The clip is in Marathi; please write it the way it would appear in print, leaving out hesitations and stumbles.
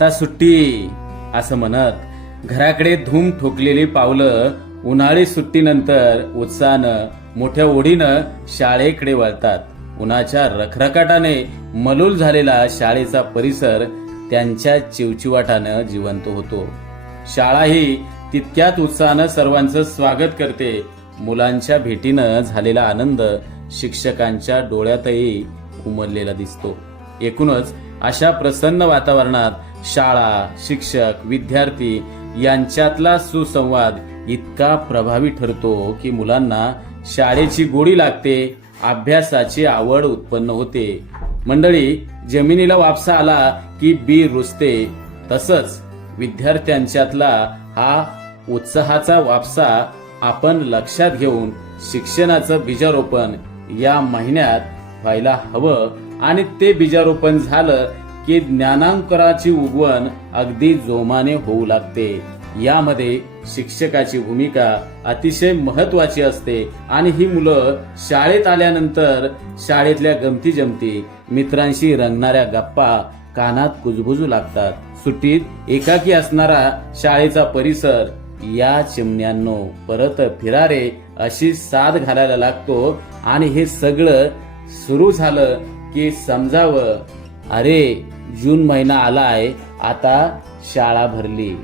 आता सुट्टी असं म्हणत घराकडे धूम ठोकलेली पावलं उन्हाळी सुट्टीनंतर उत्साहानं मोठ्या ओढीनं शाळेकडे वळतात. उन्हाच्या रखरखाटाने मलूल झालेला शाळेचा परिसर त्यांच्या चिवचिवाटानं जिवंत होतो. शाळा ही तितक्यात उत्साहानं सर्वांचं स्वागत करते. मुलांच्या भेटीनं झालेला आनंद शिक्षकांच्या डोळ्यातही उमललेला दिसतो. एकूणच अशा प्रसन्न वातावरणात शाळा, शिक्षक, विद्यार्थी यांच्यातला सुसंवाद इतका प्रभावी ठरतो की मुलांना शाळेची गोडी लागते, अभ्यासाची आवड उत्पन्न होते. मंडळी, जमिनीला वापसा आला की बी रुजते, तसंच विद्यार्थ्यांच्यातला हा उत्साहाचा वापसा आपण लक्षात घेऊन शिक्षणाचं बीजारोपण या महिन्यात व्हायला हवं. आणि ते बीजारोपण झालं की ज्ञानांकुराची उगवण अगदी जोमाने होऊ लागते. यामध्ये शिक्षकाची भूमिका अतिशय महत्वाची असते आणि ही मुलं शाळेत आल्यानंतर शाळेतल्या गमती जमती, मित्रांशी रंगणाऱ्या गप्पा कानात कुजबुजू लागतात. सुट्टीत एकाकी असणारा शाळेचा परिसर या चिमण्यांनो परत फिरारे अशी साथ घालायला लागतो. आणि हे सगळं सुरू झालं की समजावं, अरे जून महिना आलाय, आता शाळा भरली.